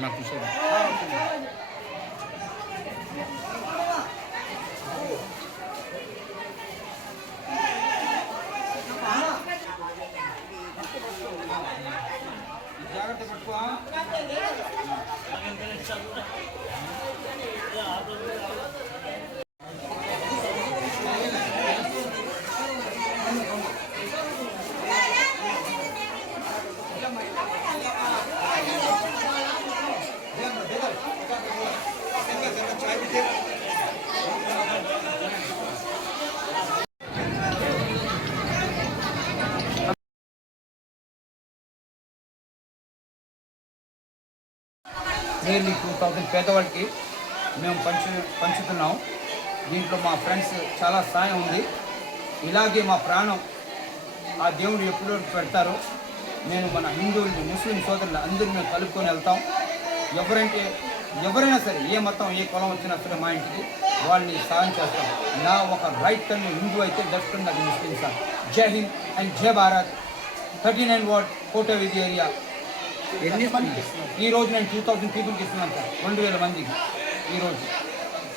నాకు సార్ జాగ్రత్త పట్టుకో. నియర్లీ 2000 పేదవాళ్ళకి మేము పంచుతున్నాం. దీంట్లో మా ఫ్రెండ్స్ చాలా సాయం ఉంది. ఇలాగే మా ప్రాణం ఆ దేవుడు ఎప్పుడు పెడతారో నేను మన హిందువులు ముస్లిం సోదరులు అందరూ మేము కలుపుకొని వెళ్తాం. ఎవరైనా సరే ఏ మతం ఏ కులం వచ్చినా సరే మా ఇంటికి వాళ్ళని సాయం చేస్తాం. నా ఒక రైట్ టర్న్ హిందూ అయితే లెఫ్ట్ టర్న్ అది ముస్లిం సార్. జై హింద్ అండ్ జై భారత్. 39 ward కోటవిధి area. ఈ రోజు నేను 2000 పీపుల్కి ఇస్తున్నాను సార్, 2000 మందికి ఈరోజు.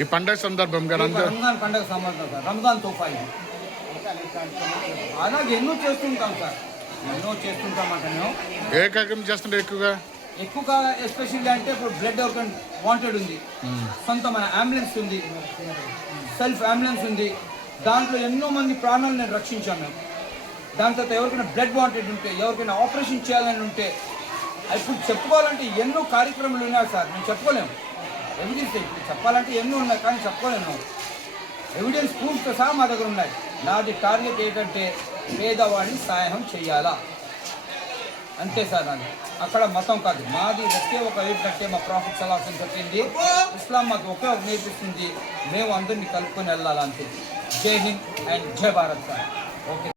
ఈ పండగ సందర్భంగా రంజాన్ పండుగ సంబంధం సార్, రంజాన్ తోఫా ఇది. అలాగే ఎన్నో చేస్తుంటాం సార్, ఎన్నో చేస్తుంటామంట. మేము ఏ కార్యక్రమం చేస్తుంటే ఎక్కువగా ఎస్పెషల్లీ అంటే ఇప్పుడు బ్లడ్ ఎవరికైనా వాంటెడ్ ఉంది, సొంత మన అంబులెన్స్ ఉంది, సెల్ఫ్ అంబులెన్స్ ఉంది. దాంట్లో ఎన్నో మంది ప్రాణాలు నేను రక్షించాను మేము. దాని తర్వాత ఎవరికైనా బ్లడ్ వాంటెడ్ ఉంటే, ఎవరికైనా ఆపరేషన్ చేయాలని ఉంటే, ఇప్పుడు చెప్పుకోవాలంటే ఎన్నో కార్యక్రమాలు ఉన్నాయి సార్, మేము చెప్పుకోలేము. ఎవిడెన్స్ ఇప్పుడు చెప్పాలంటే ఎన్నో ఉన్నాయి కానీ చెప్పుకోలేము. ఎవిడెన్స్ ప్రూఫ్తో సహా మా దగ్గర ఉన్నాయి. నాది టార్గెట్ ఏంటంటే పేదవాడిని సహాయం చేయాలా, అంతే సార్. నాది అక్కడ మతం కాదు, మాది ఒకే ఒక ఏంటంటే మా ప్రాఫిట్ సలాహం చెప్పింది, ఇస్లాం మాకు ఒకే ఒక నేర్పిస్తుంది, మేము అందరినీ కలుపుకొని వెళ్ళాలి అంతే. జై హింద్ అండ్ జై భారత్ సార్. ఓకే.